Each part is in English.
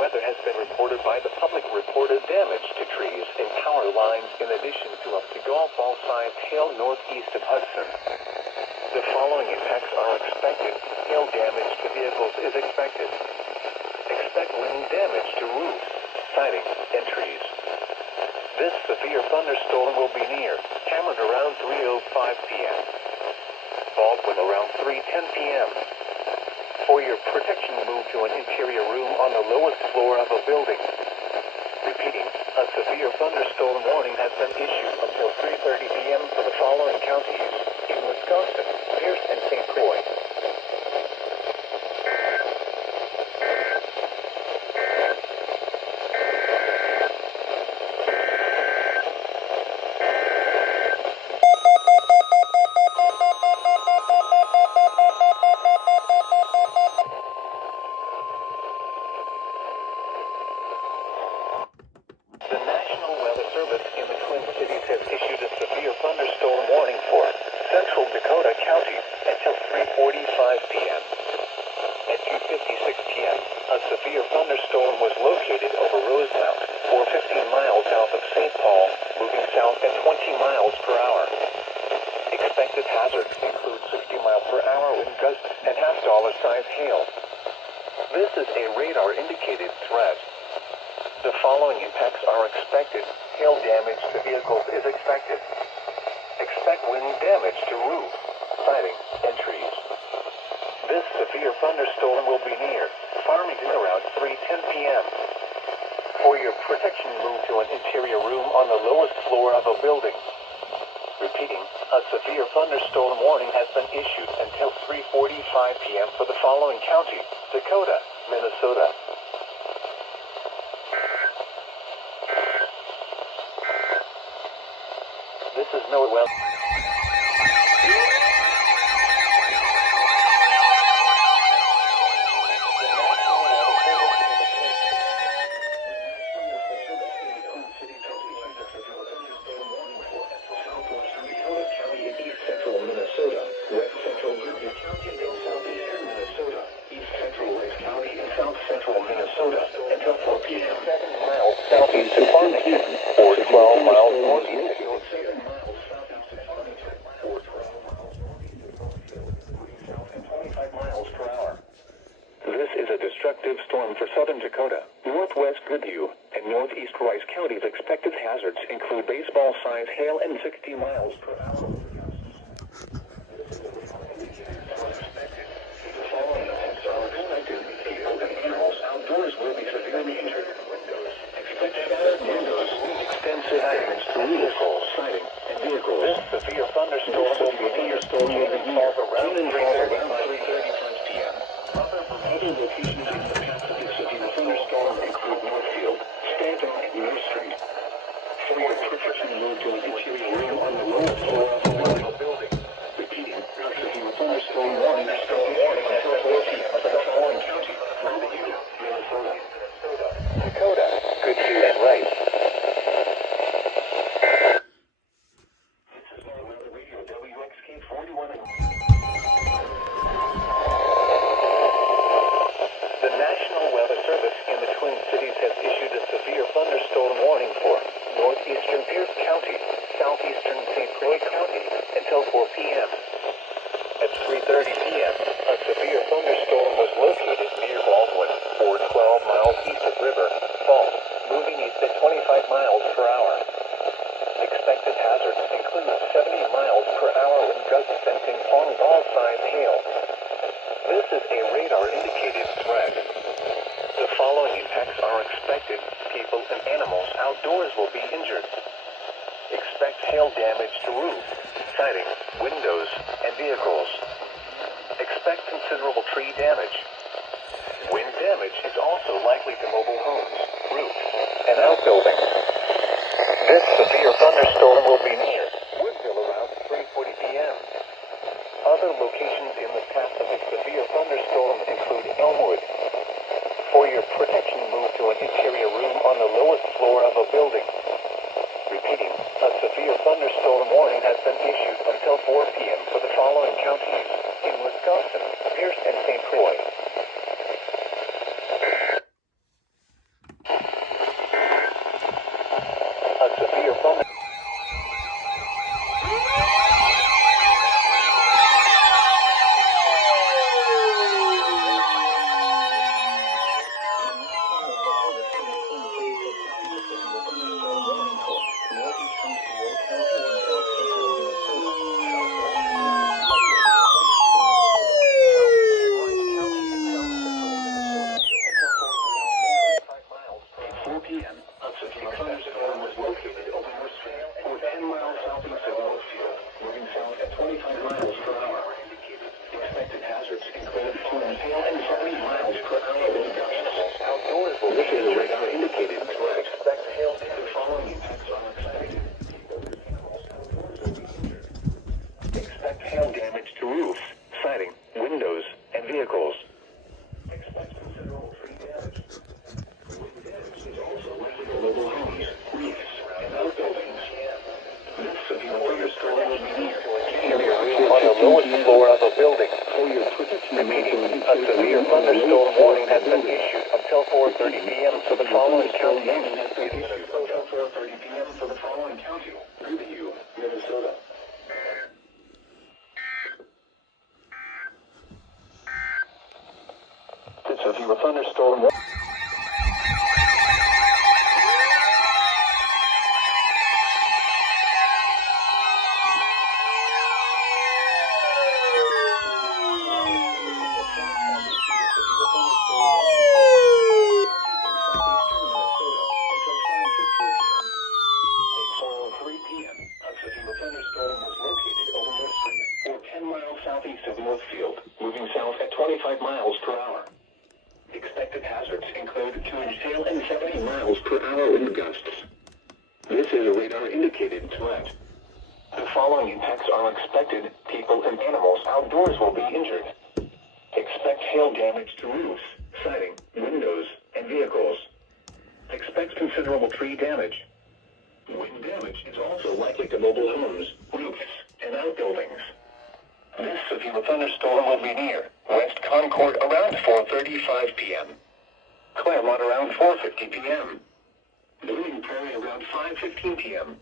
weather has been reported by the public. Reported damage to trees and power lines in addition to up to golf ball-sized hail northeast of Hudson. The following impacts are expected. Hail damage to vehicles is expected. Expect wind damage to roofs, siding, and trees. This severe thunderstorm will be near Cameron around 3:05 p.m. Baldwin around 3:10 p.m. For your protection, move to an interior room on the lowest floor of a building. Repeating, a severe thunderstorm warning has been issued until 3:30 p.m. for the following counties in Wisconsin: Pierce and St. Croix. The National Weather Service in the Twin Cities has issued a severe thunderstorm warning for Central Dakota County until 3:45 p.m. At 2:56 p.m., a severe thunderstorm was located over Rosemount, 15 miles south of St. Paul, moving south at 20 miles per hour. Expected hazards include 60 mile per hour wind gusts and half-dollar-sized hail. This is a radar-indicated threat. The following impacts are expected. Hail damage to vehicles is expected. Expect wind damage to roofs, siding, and trees. This severe thunderstorm will be near Farmington around 3:10 p.m. For your protection, move to an interior room on the lowest floor of a building. Repeating, a severe thunderstorm warning has been issued until 3:45 p.m. for the following county: Dakota, Minnesota. This is NOAA. Central Minnesota, West Central Goodyear County in southeastern Minnesota, East Central Lake County in south central Minnesota, until 4 p.m. 7 miles southeast of Farmington, or 12 miles northeast of 7 miles southeast of Farmington, or 12 miles northeast of Northfield, moving south at 25 miles per hour. This is a destructive storm for southern Dakota. Northwest Goodhue and northeast Rice County's expected hazards include baseball-sized hail and 60 miles per hour. Outdoors will be severely injured. Expect shattered windows, extensive damage to vehicles, siding, and vehicles. This severe thunderstorm will be near around 3:35 p.m. Other locations in the path of the severe thunderstorm include Northfield, Stanton, and Mill Street. For your protection, move to an interior room on the lowest floor of a building. Repeating, a severe thunderstorm warning is still until 4 p.m. for the following county: Farmington, Minnesota, Dakota, Goodhue, and Rice. This is NOAA Weather Radio, WXK 41. The National Weather Service in the Twin Cities has issued a severe thunderstorm warning for northeastern Pierce County, southeastern St. Croix County, until 4 p.m. At 3:30 p.m., a severe thunderstorm was located near Baldwin, or 12 miles east of River Falls, moving east at 25 miles per hour. Expected hazards include 70 miles per hour wind gusts and ping-pong ball-sized hail. This is a radar-indicated threat. The following impacts are expected. People and animals outdoors will be injured. Expect hail damage to roofs, siding, windows, and vehicles. Expect considerable tree damage. Wind damage is also likely to mobile homes, roofs, and outbuildings. This severe thunderstorm will be near Woodville around 3:40 p.m. Other locations in the path of a severe thunderstorm include Elmwood. For your protection, move to an interior room on the lowest floor of a building. Repeating, a severe thunderstorm warning has been issued until 4 p.m. for the following counties in Wisconsin: Pierce and St. Croix. hail and 70 miles per hour wind gusts. Animals outdoors will be This is a injured. radar indicated threat. Expect hail The damage. following impacts are expected. Expect hail damage to roofs, siding, windows, and vehicles. Expect considerable tree damage. Wind damage is also likely to mobile homes, roofs, and outbuildings. This severe thunderstorm will be near. On the lowest floor of a building. For your protection, Repeating, a severe thunderstorm warning has been issued until 4:30 p.m. for the following counties. Until 4:30 p.m. for the following county: Goodhue, Minnesota. The severe thunderstorm. Southeast of Northfield, moving south at 25 miles per hour. Expected hazards include 2-inch hail and 70 miles per hour wind gusts. This is a radar indicated threat. The following impacts are expected. People and animals outdoors will be injured. Expect hail damage to roofs, siding, windows, and vehicles. Expect considerable tree damage. Wind damage is also likely to mobile homes, roofs, and outbuildings. This severe thunderstorm will be near West Concord around 4:35 p.m. Claremont around 4:50 p.m. Blooming Prairie around 5:15 p.m.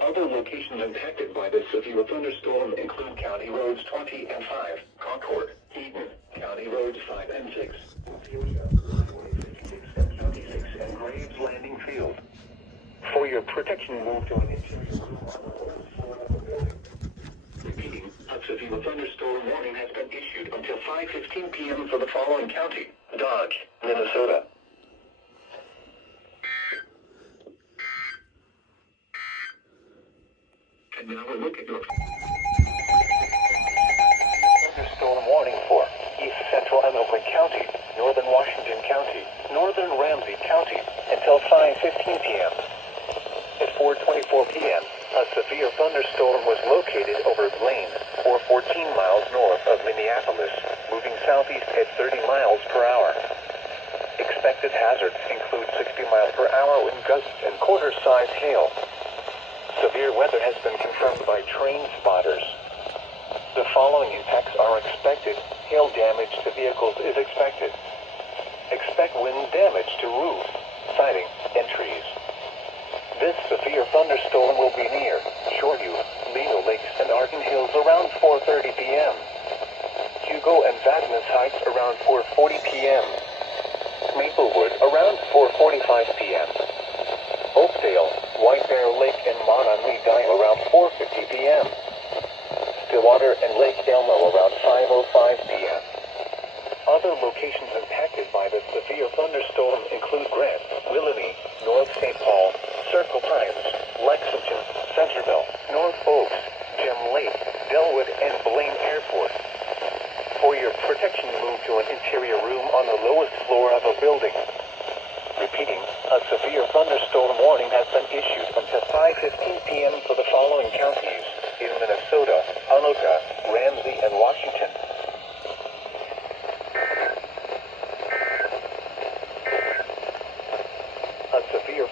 Other locations impacted by this severe thunderstorm include County Roads 20 and 5, Concord, Eden, County Roads 5 and 6, Ophelia, Highway 56 and 76, and Graves Landing Field. For your protection, move to an interior room on the lowest floor of the building. Repeating, a severe thunderstorm warning has been issued until 5:15 p.m. for the following county: Dodge, Minnesota. And now we look at your Thunderstorm warning for East Central and Oakland County, Northern Washington County, Northern Ramsey County, until 5:15 p.m. At 4:24 p.m., a severe thunderstorm was located over Blaine, or 14 miles north of Minneapolis, moving southeast at 30 miles per hour. Expected hazards include 60 miles per hour wind gusts and quarter-size hail. Severe weather has been confirmed by train spotters. The following impacts are expected. Hail damage to vehicles is expected. Expect wind damage to roofs, siding, and trees. This severe thunderstorm will be near Shoreview, Lino Lakes, and Arden Hills around 4:30 p.m. Hugo and Vadnais Heights around 4:40 p.m. Maplewood around 4:45 p.m. Oakdale, White Bear Lake, and Monon-Medai around 4:50 p.m. Stillwater and Lake Elmo around 5:05 p.m. Other locations impacted by the severe thunderstorm include Grant, Willoughby, North St. Paul, Circle Pines, Lexington, Centerville, North Oaks, Gem Lake, Delwood, and Blaine Airport. For your protection, move to an interior room on the lowest floor of a building. Repeating, a severe thunderstorm warning has been issued until 5:15 p.m. for the following counties in Minnesota, Anoka, Ramsey, and Washington. A severe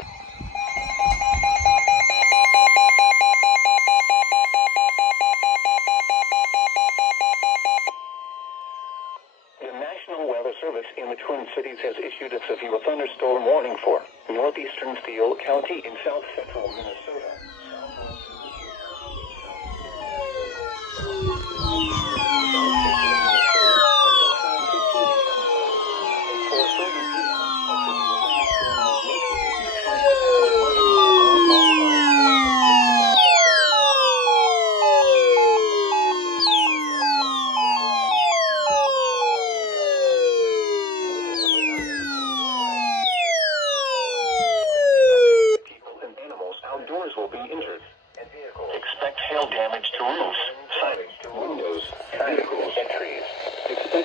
The National Weather Service in the Twin Cities has issued a severe thunderstorm warning for northeastern Steele County in south central Minnesota. People and animals outdoors will be injured.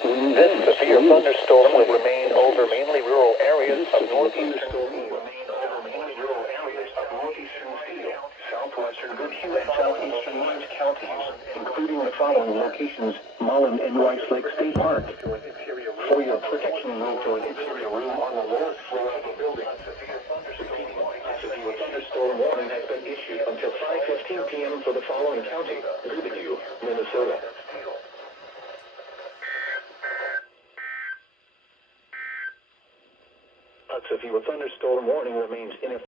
This severe thunderstorm will remain over mainly rural areas of northeastern southwestern Goodhue and southeastern Orange counties, including the following locations: Mullen and Rice Lake State Park. For your protection, move to an interior room on the lowest floor of the building. Repeating, a severe thunderstorm warning has been issued until 5:15 p.m. for the following county: Goodhue, Minnesota. A severe thunderstorm warning remains in effect.